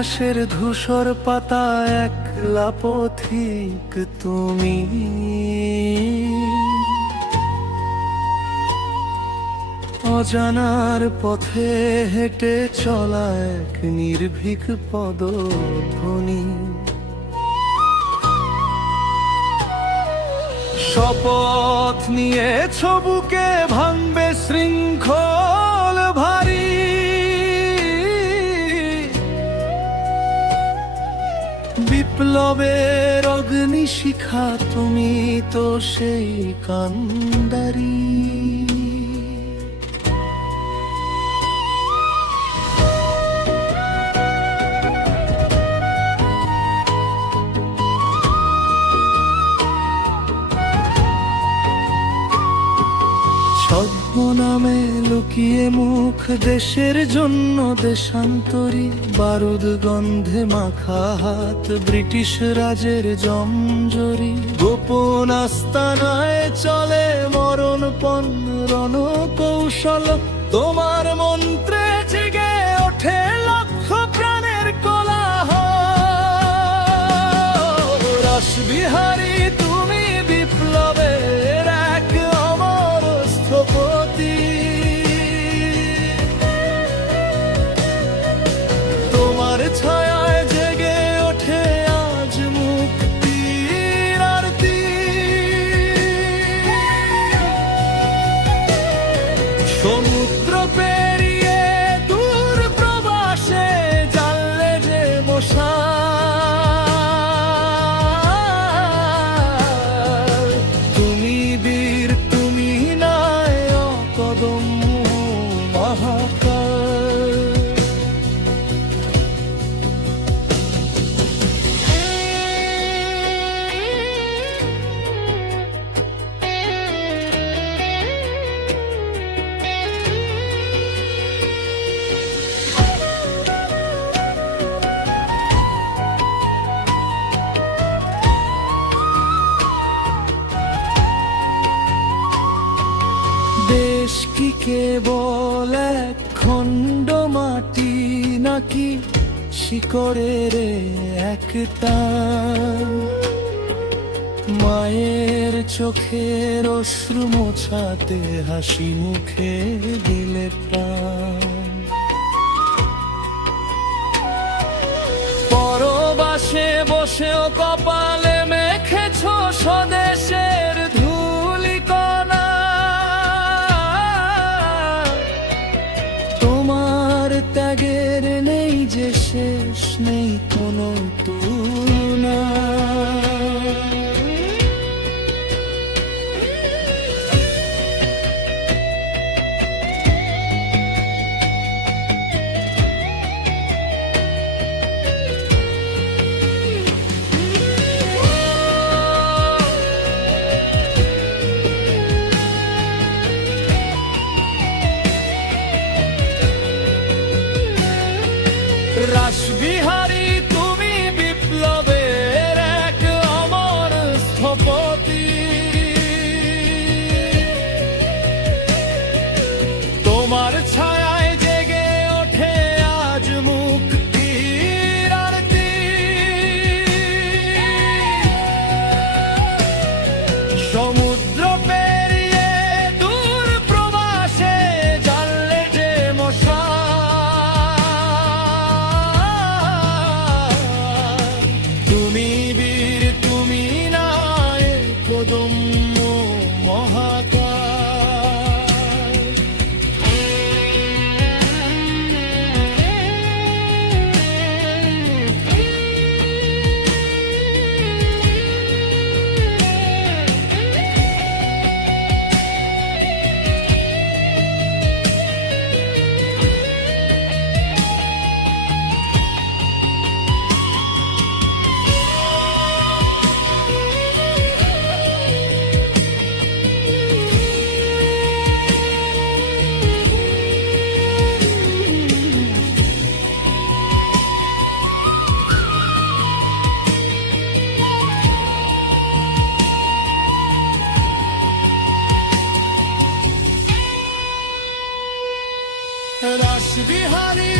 ইতিহাসের ধূসর পাতা একলা পথিক তুমি। অজানার পথে হেঁটে চলা এক নির্ভীক পদধ্বনি। শপথ নিয়েছ বুকে ভাঙবে শৃঙ্খল ভারী। বিপ্লবের অগ্নিশিখা তুমি তো সেই কান্ডারি। ছদ্মনামে লুকিয়ে মুখ দেশের জন্য দেশান্তরী। বারুদ গন্ধে মাখা হাত ব্রিটিশ রাজের জমজরি। গোপন আস্তানায় চলে মরণপণ রণকৌশল। তোমার মন্ত্রে জেগে ওঠে লক্ষ প্রাণের কোলাহল। রাসবিহারী তুমি বিপ্লবের এক অমর স্থপতি। তোমার ছায়ায় জেগে ওঠে আজ মুক্তির আরতি। সমুদ্র পেরিয়ে দূর প্রবাসে জ্বাললে যে মশাল। তুমি বীর তুমি নায়ক অদম্য মহাকাল। দেশ কি কেবল এক খণ্ড মাটি নাকি শিকড়ের এক টান? মায়ের চোখের অশ্রু মোছাতে হাসি মুখে দিলে প্রাণ। পরবাসে বসেও কপালে মেখেছ স্বদেশের ধূলিকণা। তোমার ত্যাগের নেই যে শেষ, নেই কোনো তুলনা। রাসবিহারী তুমি বিপ্লবের এক অমর স্থপতি। তোমার ছায়ায় জেগে ওঠে আজ মুক্তির আরতি। সমুদ্র পেরিয়ে দূর প্রবাসে জ্বাললে যে মশাল। তুমি বীর তুমি নায়ক অদম্য মহাকাল। রাসবিহারী